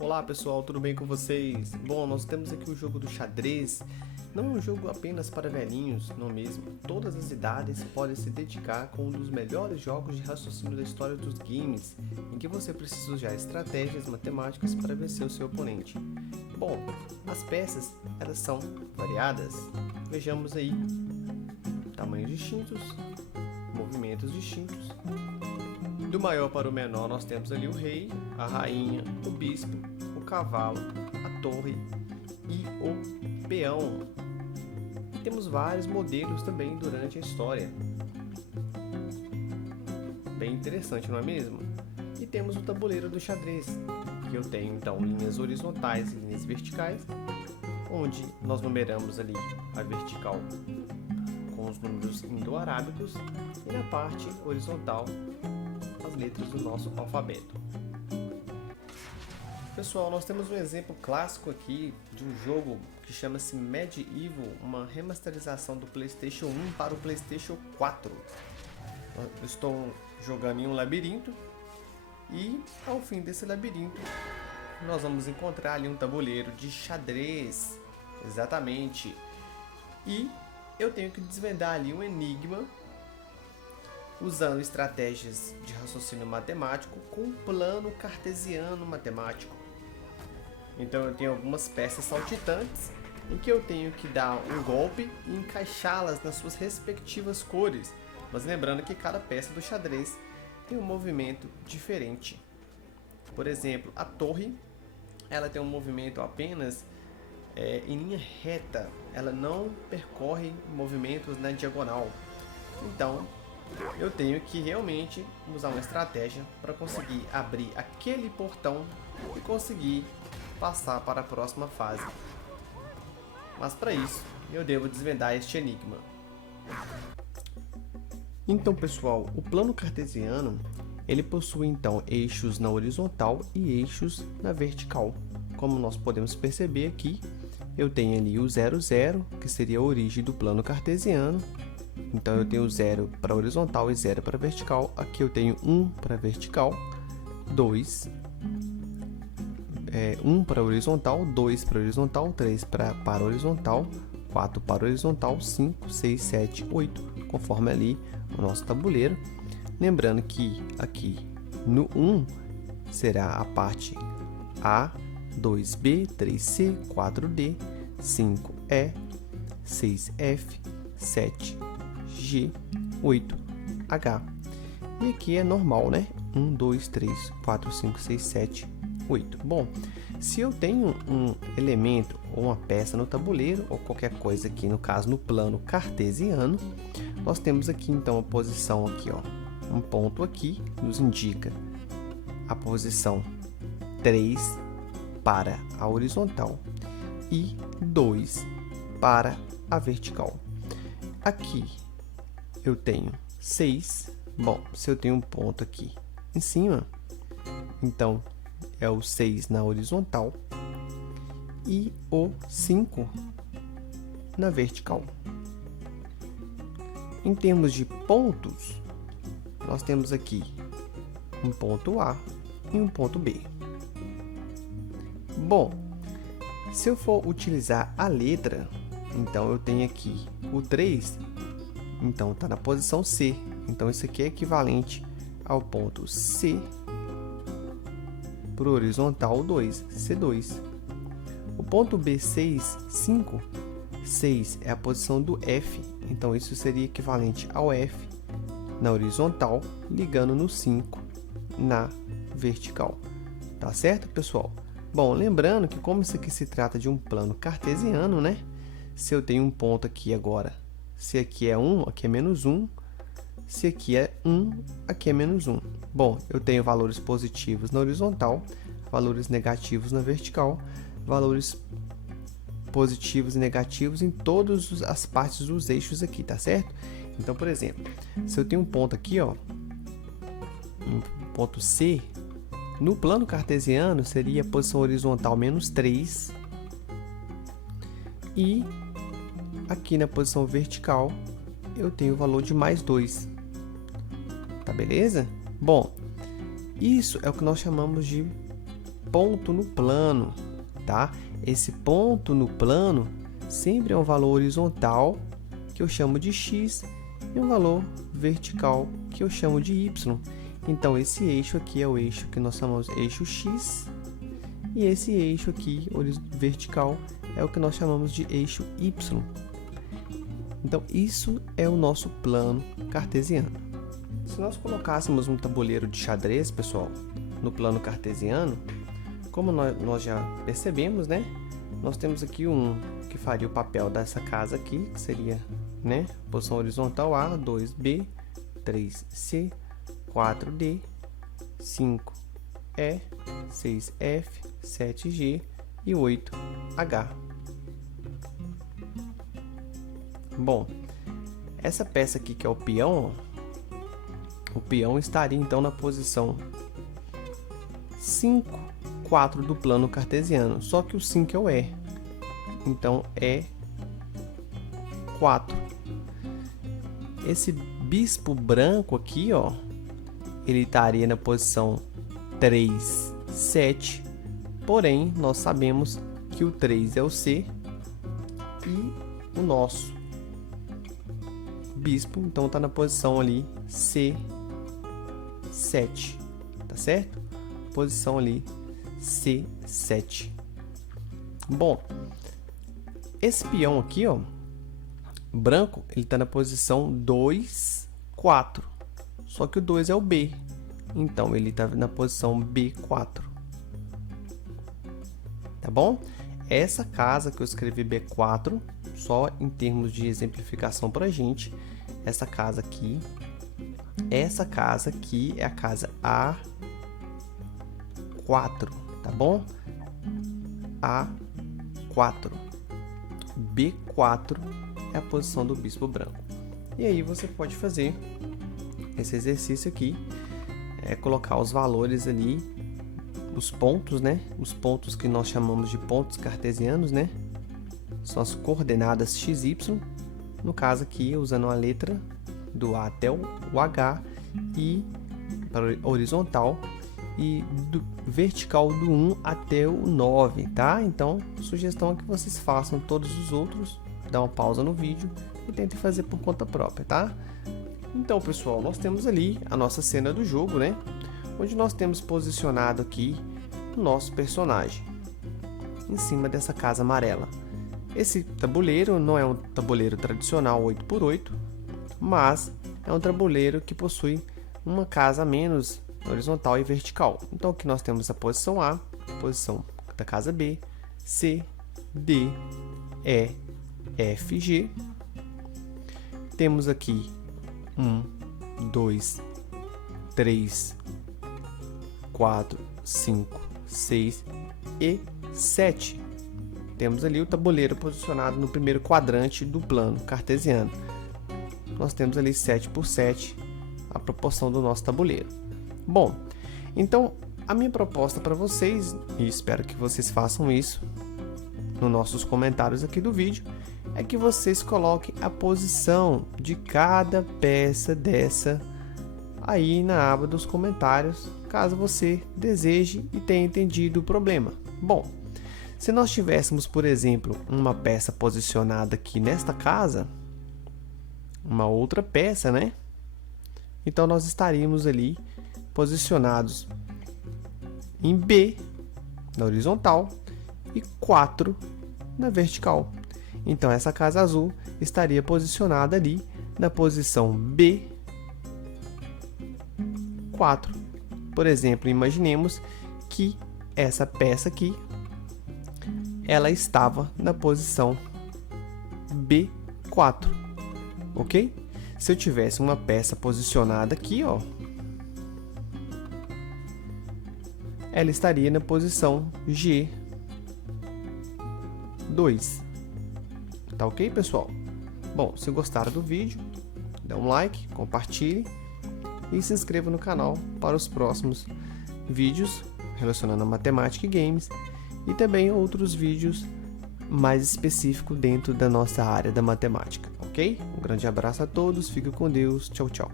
Olá pessoal, tudo bem com vocês? Bom, nós temos aqui o jogo do xadrez. Não é um jogo apenas para velhinhos, não mesmo? Todas as idades podem se dedicar com um dos melhores jogos de raciocínio da história dos games, em que você precisa usar estratégias matemáticas para vencer o seu oponente. Bom, as peças, elas são variadas. Vejamos aí, tamanhos distintos, movimentos distintos. Do maior para o menor, nós temos ali o rei, a rainha, o bispo, o cavalo, a torre e o peão. E temos vários modelos também durante a história. Bem interessante, não é mesmo? E temos o tabuleiro do xadrez, que eu tenho então linhas horizontais e linhas verticais, onde nós numeramos ali a vertical com os números indo-arábicos e na parte horizontal as letras do nosso alfabeto. Pessoal, nós temos um exemplo clássico aqui de um jogo que chama-se Medieval, uma remasterização do PlayStation 1 para o PlayStation 4. Eu estou jogando em um labirinto e ao fim desse labirinto nós vamos encontrar ali um tabuleiro de xadrez, exatamente. E eu tenho que desvendar ali um enigma usando estratégias de raciocínio matemático com um plano cartesiano matemático. Então eu tenho algumas peças saltitantes em que eu tenho que dar um golpe e encaixá-las nas suas respectivas cores, mas lembrando que cada peça do xadrez tem um movimento diferente. Por exemplo, a torre, ela tem um movimento apenas em linha reta, ela não percorre movimentos na diagonal. Então eu tenho que realmente usar uma estratégia para conseguir abrir aquele portão e conseguir passar para a próxima fase. Mas para isso, eu devo desvendar este enigma. Então, pessoal, o plano cartesiano, ele possui então eixos na horizontal e eixos na vertical. Como nós podemos perceber aqui, eu tenho ali o 0, 0, que seria a origem do plano cartesiano. Então eu tenho 0 para horizontal e 0 para vertical. Aqui eu tenho 1 para vertical, 2, 1 para horizontal, 2 para horizontal, 3 para horizontal, 4 para horizontal, 5, 6, 7, 8, conforme ali o nosso tabuleiro. Lembrando que aqui no 1 será a parte A, 2B, 3C, 4D, 5E, 6F, 7G, 8H. E aqui é normal, né? 1, 2, 3, 4, 5, 6, 7, 8. Bom, se eu tenho um elemento ou uma peça no tabuleiro, ou qualquer coisa aqui, no caso no plano cartesiano, nós temos aqui então a posição aqui, ó. Um ponto aqui nos indica a posição 3 para a horizontal e 2 para a vertical. Aqui eu tenho 6. Bom, se eu tenho um ponto aqui em cima, então é o 6 na horizontal e o 5 na vertical. Em termos de pontos, nós temos aqui um ponto A e um ponto B. Bom, se eu for utilizar a letra, então eu tenho aqui o 3, então está na posição C. Então isso aqui é equivalente ao ponto C para o horizontal 2, C2. O ponto B6, 5, 6 é a posição do F, então isso seria equivalente ao F na horizontal, ligando no 5 na vertical. Tá certo, pessoal? Bom, lembrando que como isso aqui se trata de um plano cartesiano, né? Se eu tenho um ponto aqui agora, se aqui é 1, aqui é menos 1. Se aqui é 1, aqui é menos 1. Bom, eu tenho valores positivos na horizontal, valores negativos na vertical, valores positivos e negativos em todas as partes dos eixos aqui, tá certo? Então, por exemplo, se eu tenho um ponto aqui, ó, um ponto C, no plano cartesiano seria a posição horizontal menos 3 e aqui na posição vertical eu tenho o valor de mais 2. Tá beleza? Bom, isso é o que nós chamamos de ponto no plano, tá? Esse ponto no plano sempre é um valor horizontal, que eu chamo de x, e um valor vertical, que eu chamo de y. Então, esse eixo aqui é o eixo que nós chamamos eixo x, e esse eixo aqui, vertical, é o que nós chamamos de eixo y. Então, isso é o nosso plano cartesiano. Se nós colocássemos um tabuleiro de xadrez, pessoal, no plano cartesiano, como nós já percebemos, né? Nós temos aqui um que faria o papel dessa casa aqui, que seria, né, posição horizontal A, 2B, 3C, 4D, 5E, 6F, 7G e 8H. Bom, essa peça aqui que é o peão, ó, o peão estaria então na posição 5, 4 do plano cartesiano, só que o 5 é o E, então é 4. Esse bispo branco aqui, ó, ele estaria na posição 3, 7, porém nós sabemos que o 3 é o C e o nosso bispo então está na posição ali C7, tá certo? Posição ali C7. Bom, esse peão aqui, ó, branco, ele está na posição 2, 4. Só que o 2 é o B. Então, ele está na posição B4. Tá bom? Essa casa que eu escrevi B4, só em termos de exemplificação para a gente, essa casa aqui é a casa A4, tá bom? A4. B4 é a posição do bispo branco. E aí você pode fazer esse exercício aqui, colocar os valores ali, os pontos, né? Os pontos que nós chamamos de pontos cartesianos, né? São as coordenadas x, y. No caso aqui, usando a letra do A até o H, e para horizontal, e do vertical do 1 até o 9, tá? Então, sugestão é que vocês façam todos os outros, dá uma pausa no vídeo e tentem fazer por conta própria, tá? Então, pessoal, nós temos ali a nossa cena do jogo, né? Onde nós temos posicionado aqui o nosso personagem em cima dessa casa amarela. Esse tabuleiro não é um tabuleiro tradicional 8x8, mas é um tabuleiro que possui uma casa a menos horizontal e vertical. Então aqui nós temos a posição A, posição da casa B, C, D, E, F, G. Temos aqui 1, 2, 3, 4, 5, 6 e 7. Temos ali o tabuleiro posicionado no primeiro quadrante do plano cartesiano. Nós temos ali 7 por 7, a proporção do nosso tabuleiro. Bom, então a minha proposta para vocês, e espero que vocês façam isso nos nossos comentários aqui do vídeo, é que vocês coloquem a posição de cada peça dessa aí na aba dos comentários, caso você deseje e tenha entendido o problema. Bom, se nós tivéssemos, por exemplo, uma peça posicionada aqui nesta casa, uma outra peça, né? Então nós estaríamos ali posicionados em B na horizontal e 4 na vertical. Então essa casa azul estaria posicionada ali na posição B4. Por exemplo, imaginemos que essa peça aqui ela estava na posição B4, ok? Se eu tivesse uma peça posicionada aqui, ó, ela estaria na posição G2. Tá ok, pessoal? Bom, se gostaram do vídeo, dá um like, compartilhe e se inscreva no canal para os próximos vídeos relacionando a matemática e games e também outros vídeos mais específicos dentro da nossa área da matemática, ok? Um grande abraço a todos, fique com Deus, tchau, tchau.